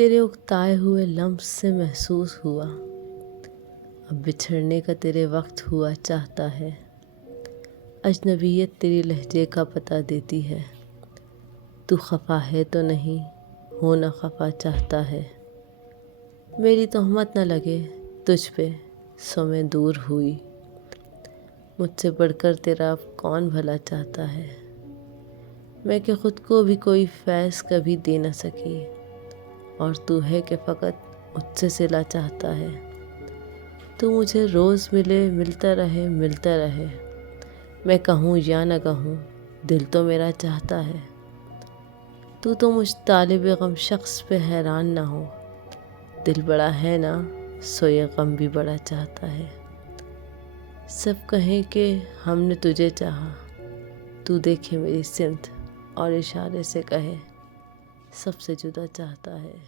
تیرے اکتائے ہوئے لمس سے محسوس ہوا، اب بچھڑنے کا تیرے وقت ہوا چاہتا ہے۔ اجنبیت تیری لہجے کا پتہ دیتی ہے، تو خفا ہے تو نہیں، ہونا خفا چاہتا ہے۔ میری تہمت نہ لگے تجھ پہ سو میں دور ہوئی، مجھ سے بڑھ کر تیرا اب کون بھلا چاہتا ہے۔ میں کہ خود کو بھی کوئی فیض کبھی دے نہ سکی، اور تو ہے کہ فقط مجھ سے صلہ چاہتا ہے۔ تو مجھے روز ملے، ملتا رہے، ملتا رہے، میں کہوں یا نہ کہوں دل تو میرا چاہتا ہے۔ تو مجھ طالب غم شخص پہ حیران نہ ہو، دل بڑا ہے نا سو یہ غم بھی بڑا چاہتا ہے۔ سب کہیں کہ ہم نے تجھے چاہا، تو دیکھے میری سمت اور اشارے سے کہے سب سے جدا چاہتا ہے۔